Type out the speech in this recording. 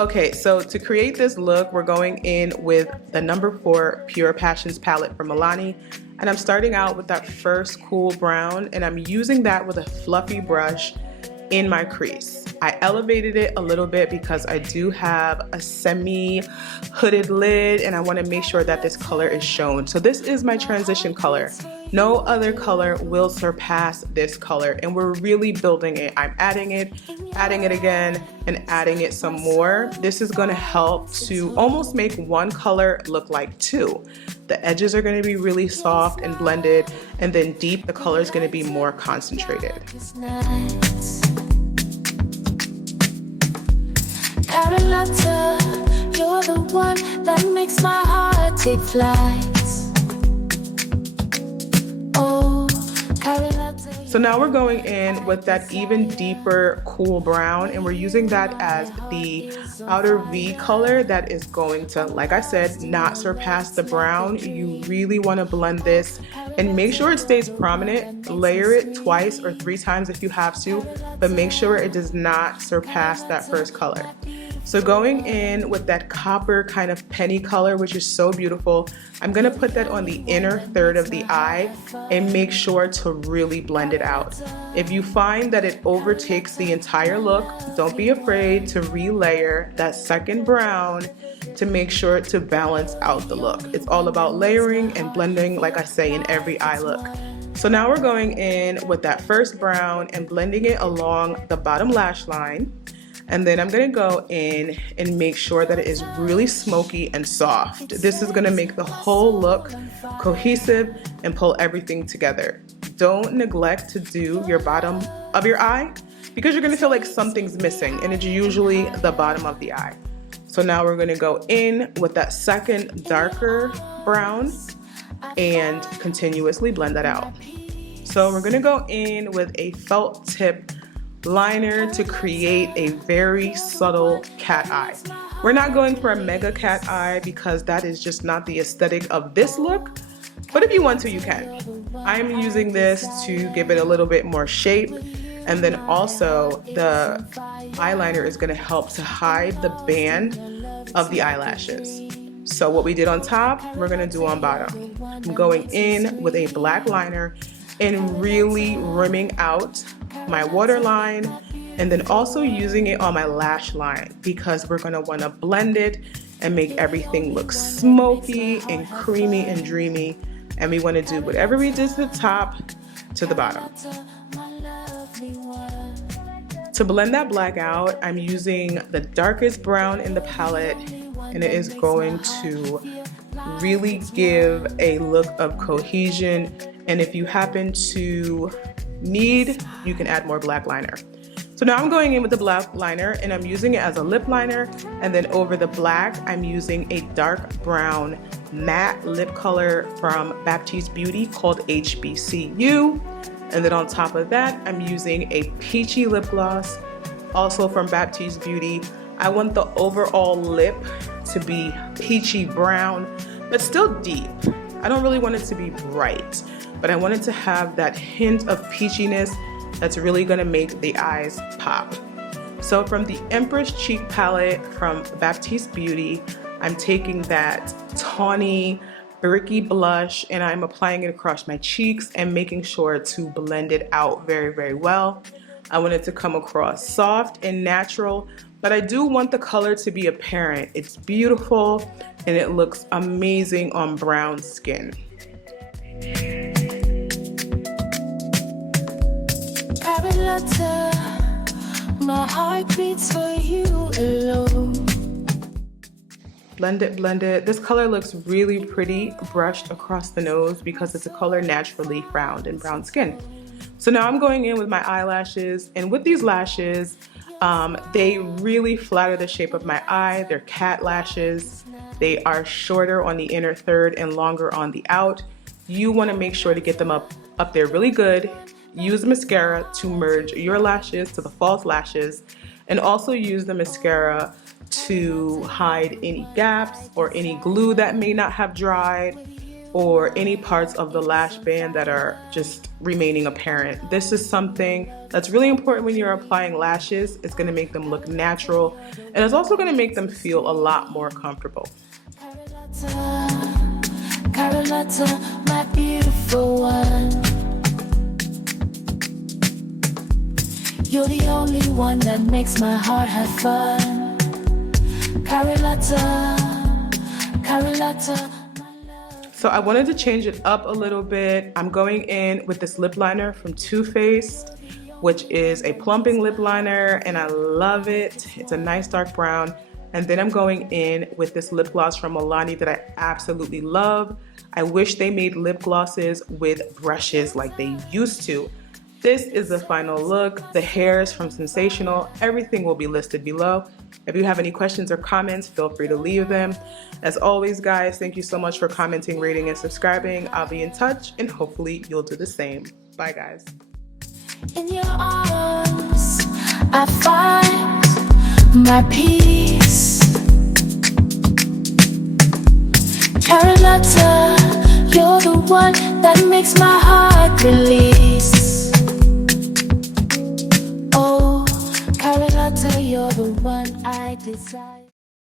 Okay, so to create this look, we're going in with the number 4 Pure Passions palette from Milani. And I'm starting out with that first cool brown, and I'm using that with a fluffy brush in my crease. I elevated it a little bit because I do have a semi-hooded lid and I want to make sure that this color is shown. So this is my transition color. No other color will surpass this color, and we're really building it. I'm adding it again, and adding it some more. This is going to help to almost make one color look like two. The edges are going to be really soft and blended, and then deep, the color is going to be more concentrated. You're the one that makes my heart take flight. So now we're going in with that even deeper cool brown, and we're using that as the outer V color that is going to, like I said, not surpass the brown. You really want to blend this and make sure it stays prominent. Layer it twice or 3 times if you have to, but make sure it does not surpass that first color. So going in with that copper kind of penny color, which is so beautiful, I'm going to put that on the inner third of the eye and make sure to really blend it out. If you find that it overtakes the entire look, don't be afraid to relayer that second brown to make sure to balance out the look. It's all about layering and blending, like I say, in every eye look. So now we're going in with that first brown and blending it along the bottom lash line. And then I'm gonna go in and make sure that it is really smoky and soft. This is gonna make the whole look cohesive and pull everything together. Don't neglect to do your bottom of your eye because you're gonna feel like something's missing, and it's usually the bottom of the eye. So now we're gonna go in with that second darker brown and continuously blend that out. So we're gonna go in with a felt tip liner to create a very subtle cat eye. We're not going for a mega cat eye because that is just not the aesthetic of this look, but if you want to, you can. I'm using this to give it a little bit more shape, and then also the eyeliner is going to help to hide the band of the eyelashes. So what we did on top, we're going to do on bottom. I'm going in with a black liner and really rimming out my waterline, and then also using it on my lash line because we're going to want to blend it and make everything look smoky and creamy and dreamy, and we want to do whatever we did to the top to the bottom. To blend that black out, I'm using the darkest brown in the palette, and it is going to really give a look of cohesion. And if you happen to need, you can add more black liner. So now I'm going in with the black liner and I'm using it as a lip liner, and then over the black I'm using a dark brown matte lip color from Baptiste Beauty called HBCU, and then on top of that I'm using a peachy lip gloss also from Baptiste Beauty. I want the overall lip to be peachy brown but still deep. I don't really want it to be bright, but I wanted to have that hint of peachiness that's really gonna make the eyes pop. So from the Empress Cheek palette from Baptiste Beauty, I'm taking that tawny, bricky blush and I'm applying it across my cheeks and making sure to blend it out very, very well. I want it to come across soft and natural, but I do want the color to be apparent. It's beautiful and it looks amazing on brown skin. My heart beats for you alone. Blend it, blend it. This color looks really pretty brushed across the nose because it's a color naturally found in brown skin. So now I'm going in with my eyelashes, and with these lashes, they really flatter the shape of my eye. They're cat lashes. They are shorter on the inner third and longer on the out. You want to make sure to get them up there really good. Use mascara to merge your lashes to the false lashes, and also use the mascara to hide any gaps or any glue that may not have dried. or any parts of the lash band that are just remaining apparent. This is something that's really important when you're applying lashes. It's going to make them look natural, and it's also going to make them feel a lot more comfortable. Carolata, my beautiful one. You're the only one that makes my heart have fun. Carolata, Carolata. So I wanted to change it up a little bit. I'm going in with this lip liner from Too Faced, which is a plumping lip liner, and I love it. It's a nice dark brown. And then I'm going in with this lip gloss from Milani that I absolutely love. I wish they made lip glosses with brushes like they used to. This is the final look. The hair is from Sensational. Everything will be listed below. If you have any questions or comments, feel free to leave them. As always, guys, thank you so much for commenting, rating, and subscribing. I'll be in touch, and hopefully you'll do the same. Bye, guys. In your arms, I find my peace. Carolata, you're the one that makes my heart release. Oh, Carolata, you're the one I desire.